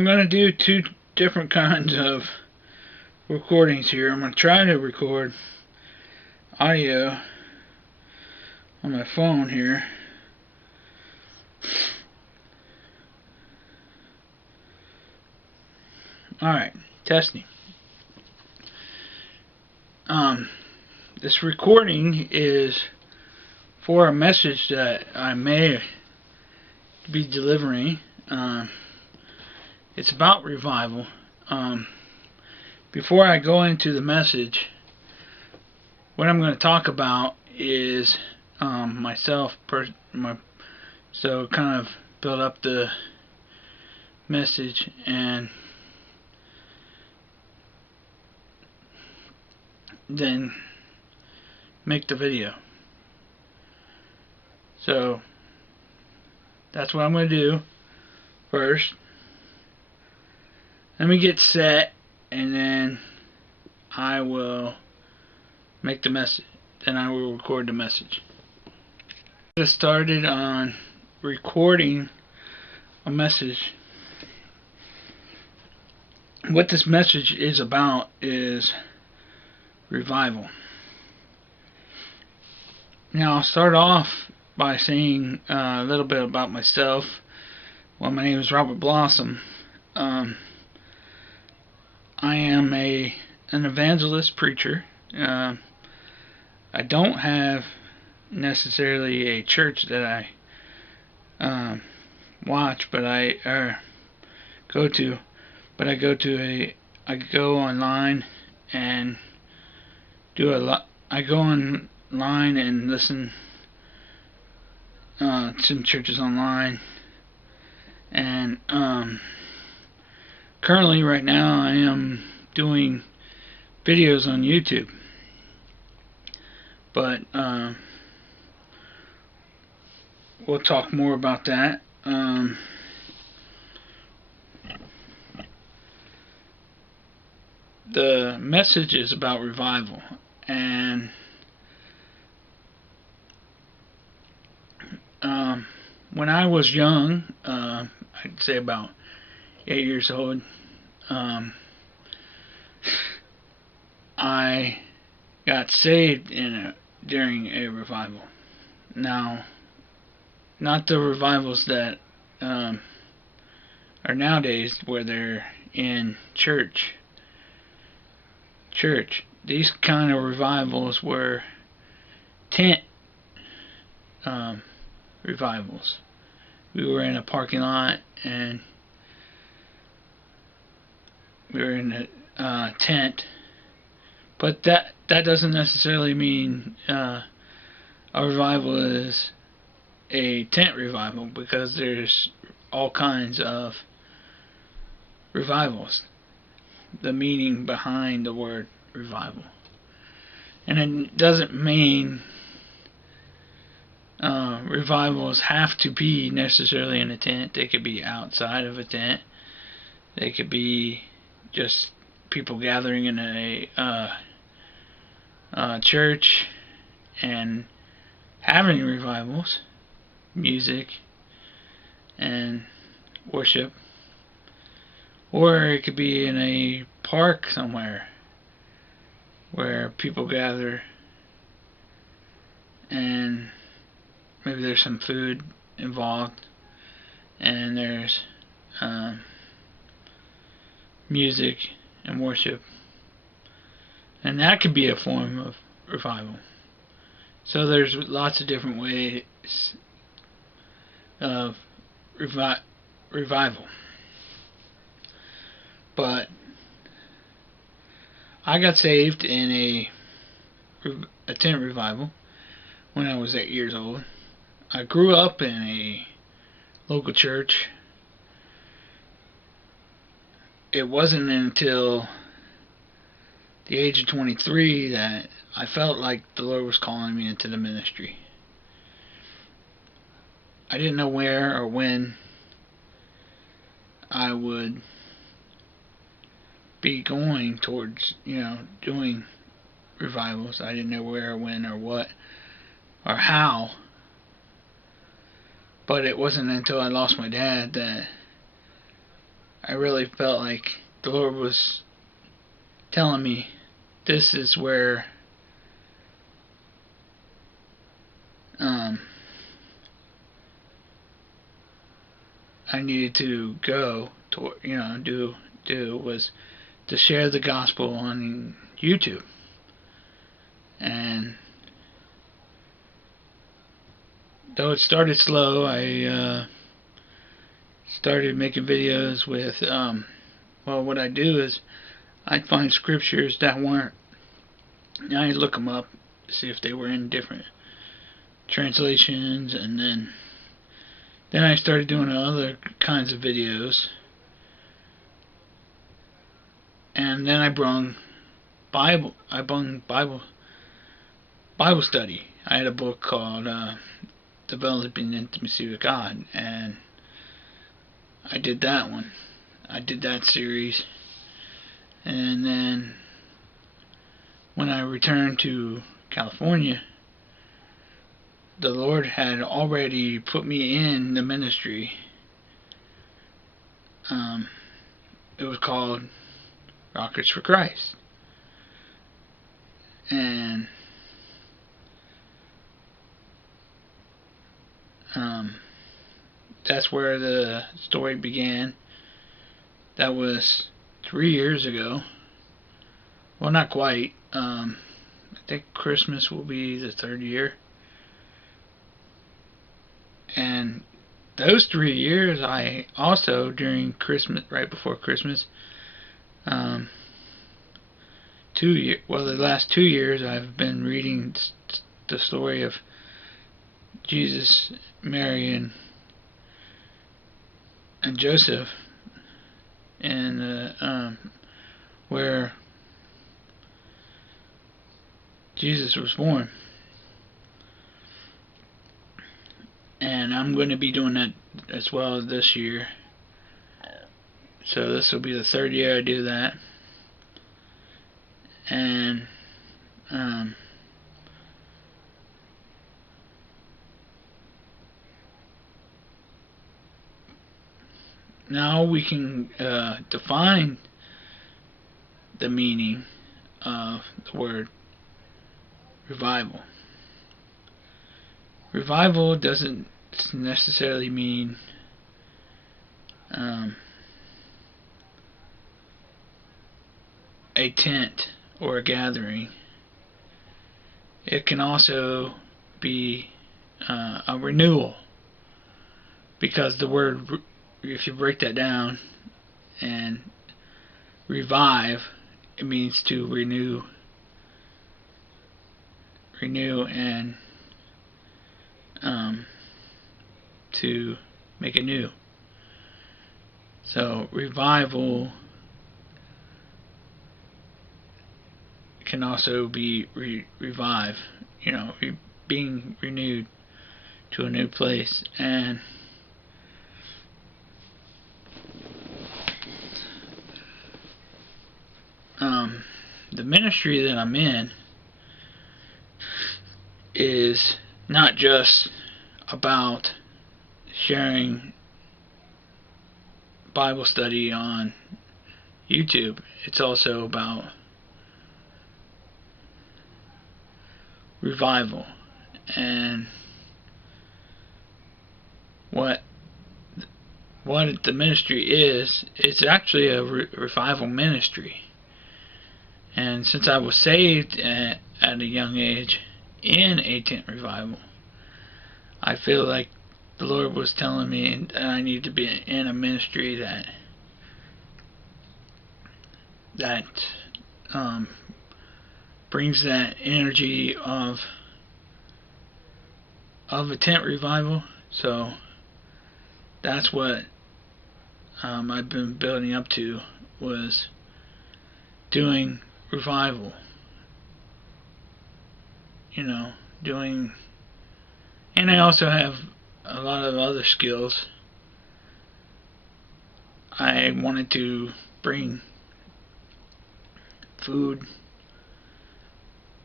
I'm going to do two different kinds of recordings here. I'm going to try to record audio on my phone here. Alright, testing. This recording is for a message that I may be delivering. It's about revival. Before I go into the message, what I'm going to talk about is myself. So kind of build up the message and then make the video. So that's what I'm going to do first. Let me get set, and then I will make the message. Then I will record the message. I started on recording a message. What this message is about is revival. Now I'll start off by saying a little bit about myself. Well, my name is Robert Blossom. I am an evangelist preacher. I don't have necessarily a church that I watch, but I go to. But I go online and do a lot. I go online and listen to some churches online, and currently right now I am doing videos on YouTube, but we'll talk more about that. The message is about revival, and when I was young, I'd say about 8 years old, I got saved during a revival. Now, not the revivals that are nowadays where they're in church. These kind of revivals were tent revivals. We were in a parking lot and we were in a tent, but that doesn't necessarily mean a revival is a tent revival, because there's all kinds of revivals. The meaning behind the word revival, and it doesn't mean revivals have to be necessarily in a tent. They could be outside of a tent. They could be just people gathering in a church and having revivals, music and worship. Or it could be in a park somewhere where people gather and maybe there's some food involved and there's music and worship. And that could be a form of revival. So there's lots of different ways of revival. But I got saved in a tent revival when I was 8 years old. I grew up in a local church. It wasn't until the age of 23 that I felt like the Lord was calling me into the ministry. I didn't know where or when I would be going towards, doing revivals. I didn't know where or when or what or how. But it wasn't until I lost my dad that I really felt like the Lord was telling me this is where I needed to go to, do was to share the gospel on YouTube. And though it started slow, I started making videos with, what I do is I'd find scriptures that weren't, I'd look them up, see if they were in different translations, and then I started doing other kinds of videos, and then I brung Bible study. I had a book called Developing Intimacy with God, and I did that one. I did that series, and then when I returned to California, the Lord had already put me in the ministry. It was called Rockets for Christ. And that's where the story began. That was 3 years ago. Well, not quite. I think Christmas will be the 3rd year. And those 3 years, I also, during Christmas, right before Christmas, the last 2 years, I've been reading the story of Jesus, Mary, and Joseph, and where Jesus was born. And I'm going to be doing that as well this year. So this will be the 3rd year I do that. And now we can define the meaning of the word revival. Revival doesn't necessarily mean a tent or a gathering. It can also be a renewal, because the word, if you break that down, and revive, it means to renew and to make it new. So revival can also be revive, being renewed to a new place. And the ministry that I'm in is not just about sharing Bible study on YouTube. It's also about revival. And what the ministry is, it's actually a revival ministry. And since I was saved at a young age in a tent revival, I feel like the Lord was telling me that I need to be in a ministry that brings that energy of a tent revival. So that's what I've been building up to, was doing revival, doing, and I also have a lot of other skills. I wanted to bring food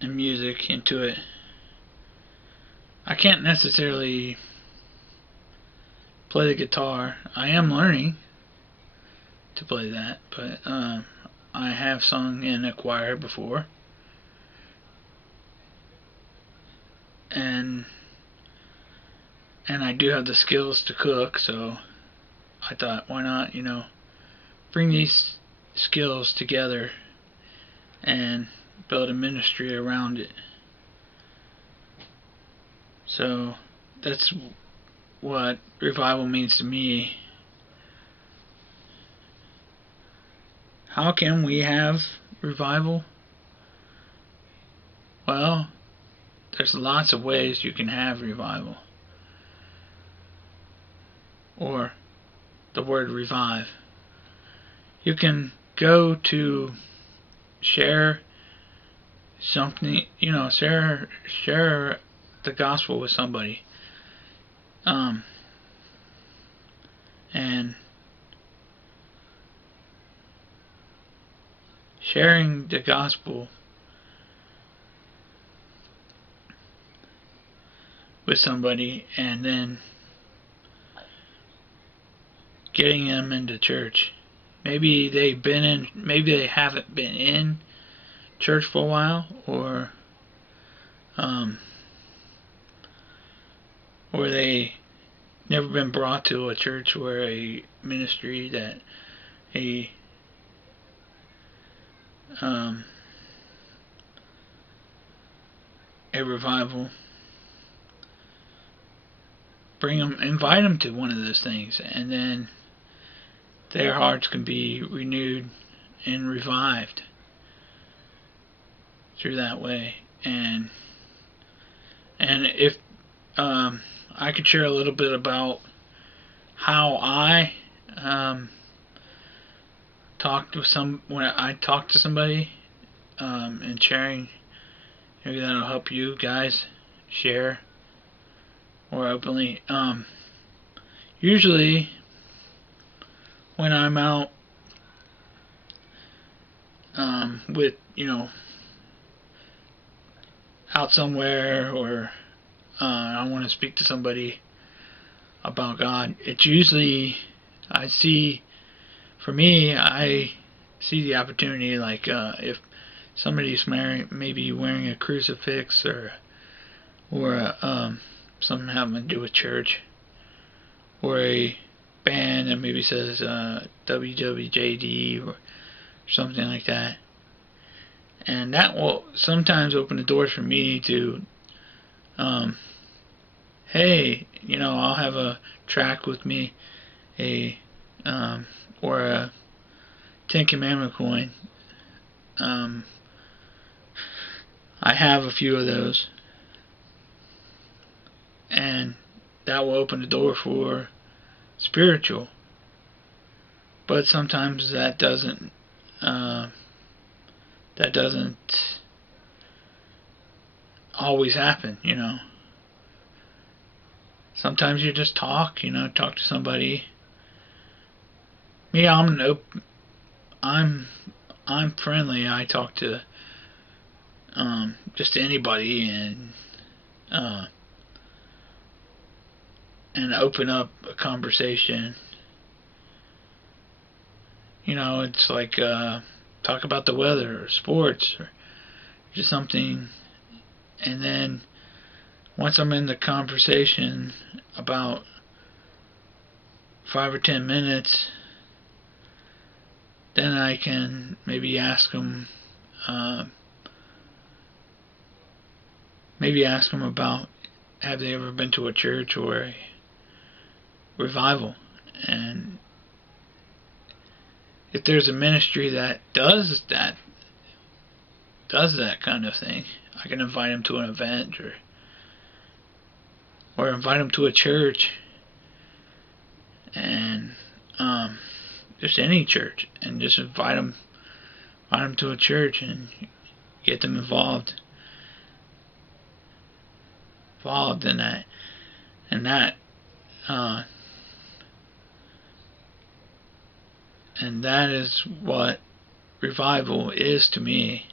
and music into it. I can't necessarily play the guitar. I am learning. to play that, but I have sung in a choir before, and I do have the skills to cook, so I thought, why not, bring these skills together and build a ministry around it. So that's what revival means to me. How can we have revival? Well, there's lots of ways you can have revival, or the word revive. You can go to share something, share the gospel with somebody, and sharing the gospel with somebody, and then getting them into church. Maybe they haven't been in church for a while, or they never been brought to a church where a ministry that a revival. Invite them to one of those things, and then their hearts can be renewed and revived through that way. And if I could share a little bit about how I when I talk to somebody, and sharing, maybe that'll help you guys share more openly. Usually when I'm out with, out somewhere, or I want to speak to somebody about God, it's usually, I see the opportunity, like if somebody's maybe wearing a crucifix, or something having to do with church, or a band that maybe says WWJD or something like that, and that will sometimes open the doors for me to, hey, I'll have a track with me, or a Ten Commandment coin. I have a few of those, and that will open the door for spiritual. But sometimes that doesn't always happen. Sometimes you just talk to somebody. Me, I'm friendly. I talk to just anybody, and open up a conversation. It's like talk about the weather or sports or just something, and then once I'm in the conversation about 5 or 10 minutes, then I can maybe ask them about, have they ever been to a church or a revival, and if there's a ministry that does that kind of thing, I can invite them to an event, or invite them to a church, and just any church, and just invite them to a church and get them involved in that, and that is what revival is to me.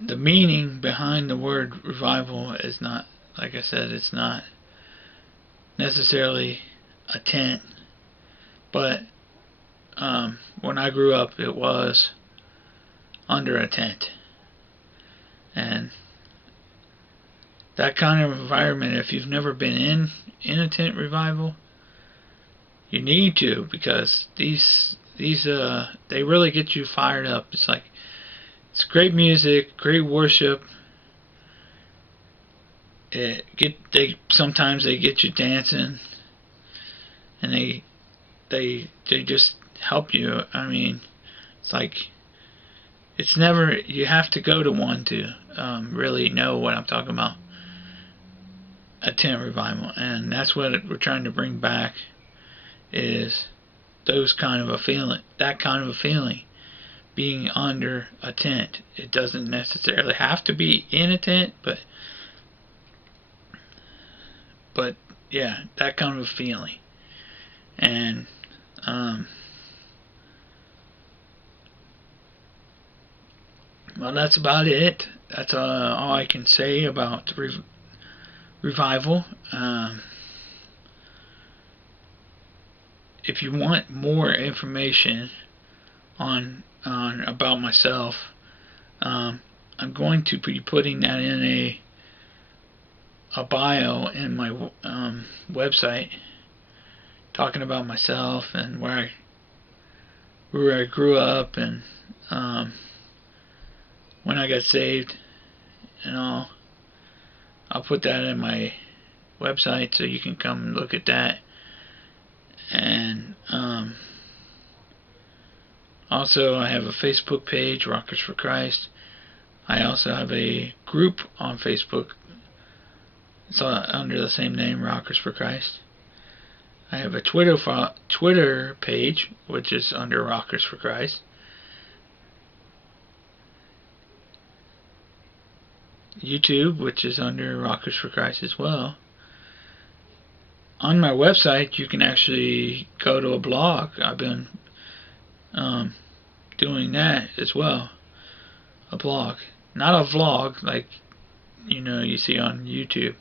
The meaning behind the word revival is not, like I said, it's not necessarily a tent, but when I grew up, it was under a tent. And that kind of environment, if you've never been in a tent revival, you need to, because these they really get you fired up. It's great music, great worship. Sometimes they get you dancing, and they just help you. I mean, it's like, it's never, you have to go to one to really know what I'm talking about, a tent revival. And that's what we're trying to bring back, is that kind of a feeling, being under a tent. It doesn't necessarily have to be in a tent, but yeah, that kind of a feeling. And well, that's about it. That's all I can say about revival. If you want more information on about myself, I'm going to be putting that in a bio in my website, talking about myself and where I grew up, and when I got saved and all. I'll put that in my website so you can come and look at that. And also, I have a Facebook page, Rockers for Christ. I also have a group on Facebook. It's under the same name, Rockers for Christ. I have a Twitter page, which is under Rockers for Christ. YouTube, which is under Rockers for Christ as well. On my website, you can actually go to a blog. I've been doing that as well. A blog. Not a vlog like you see on YouTube.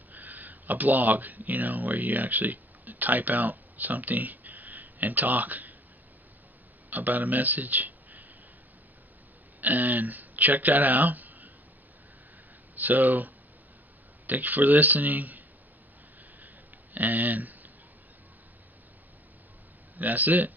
A blog, where you actually type out something and talk about a message. And check that out. So, thank you for listening. And that's it.